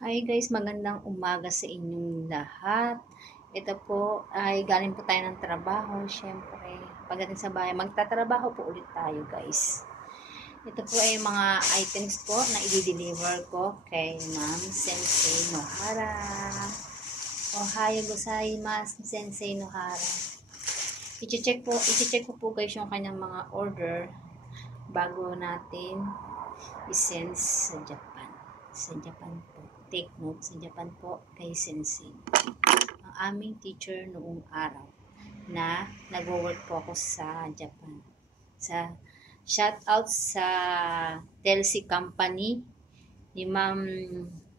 Hi guys, magandang umaga sa inyong lahat. Ito po ay galing po tayo ng trabaho. Siyempre, pagdating sa bahay, magtatrabaho po ulit tayo guys. Ito po ay mga items po na i-deliver ko kay Ma'am Sensei Nohara. Ohayo gozaimasu, Sensei Nohara. I-check ko po guys yung kanyang mga order bago natin i-send sa Japan. Sa Japan po. Take note, sa Japan po kay Sensei. Ang aming teacher noong araw na nag-work po ako sa Japan. Shout out sa Telsi Company ni Ma'am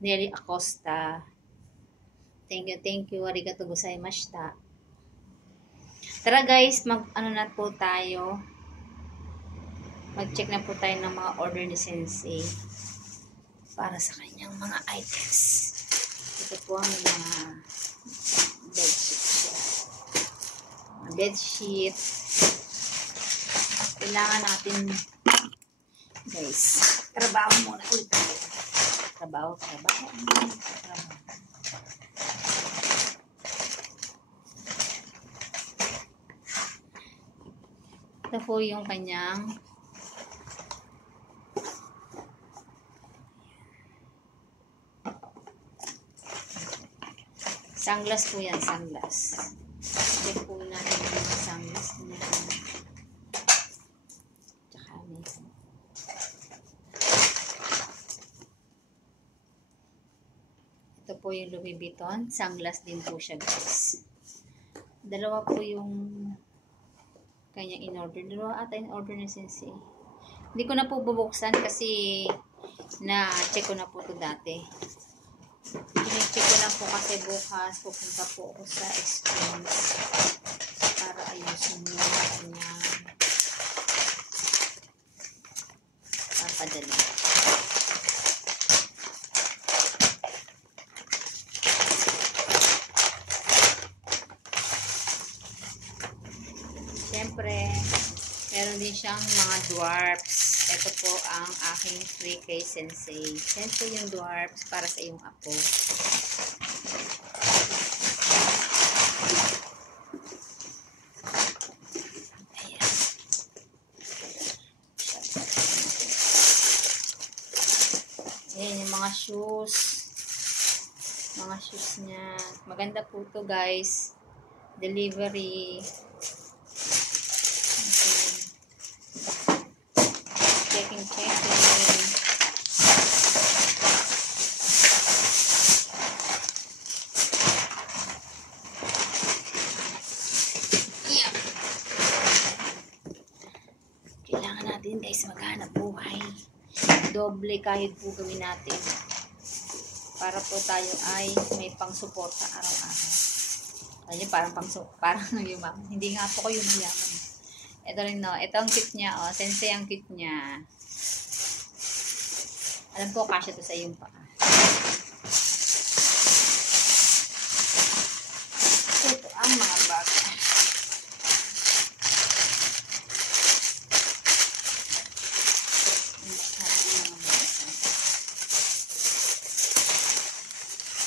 Nelly Acosta. Thank you, arigato gozaimashita. Tara guys, na po tayo. Mag-check na po tayo ng mga order ni Sensei para sa kanyang mga items. Ito po ang mga bedsheet. Kailangan natin, guys, trabaho muna ulit tayo. Trabaho. Ito po yung kanyang sunglass po yan, sunglass. Check po natin yung mga sunglass niya. Tsaka ito po yung Louis Vuitton. Sunglass din po siya guys. Dalawa po yung kanyang in-order. Dalawa ata in-order ni Sensei. Hindi ko na po bubuksan kasi na-check ko na po ito dati. I-check ko lang po kasi bukas pupunta po ako sa exchange para ayusin yung kanyang papadali. Siyempre, meron din siyang mga dwarfs. Ito po ang aking free kay Sensei. Sensei yung dwarfs para sa iyong apo. Ayan. Ayan yung mga shoes. Mga shoes niya. Maganda po to guys. Delivery. Checking. Yeah. Kailangan natin guys maghanap buhay. Doble kahit po gawin natin. Para po tayo ay may pang-suporta araw-araw. Ayun, parang yumaman. Hindi nga po ko yung mayaman. Ito rin, no. Ito ang kit niya, oh. Sensei ang kit niya. Alam ko, kasya to sa iyong paa. Ito ang mga bag.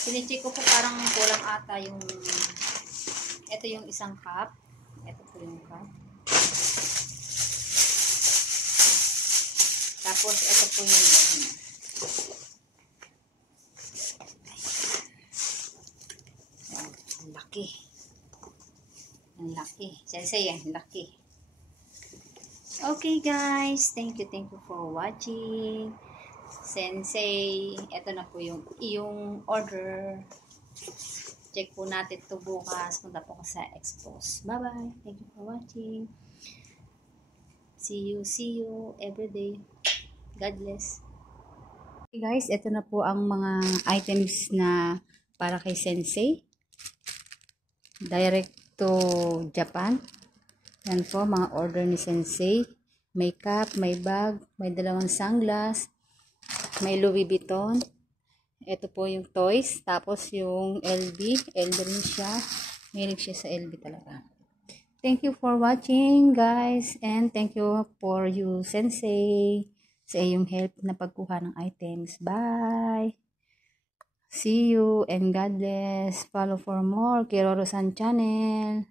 Sinicheck ko po parang kulang ata yung ito yung isang cup. Ito po yung cup. Tapos ito po yung laki. Ang laki. Sensei, ang laki. Okay guys, thank you for watching. Sensei, ito na po yung iyong order. Check po natin ito bukas. Punta po ko sa Expos. Bye-bye. Thank you for watching. See you everyday. God bless. Okay guys, ito na po ang mga items na para kay Sensei. Direct to Japan. Yan po, mga order ni Sensei. May cup, may bag, may dalawang sunglass, may Louis Vuitton. Ito po yung toys. Tapos yung LV rin siya. Mahilig siya sa LV talaga. Thank you for watching guys. And thank you for you Sensei sa iyong help na pagkuha ng items. Bye! See you and God bless. Follow for more Kiroro-san channel.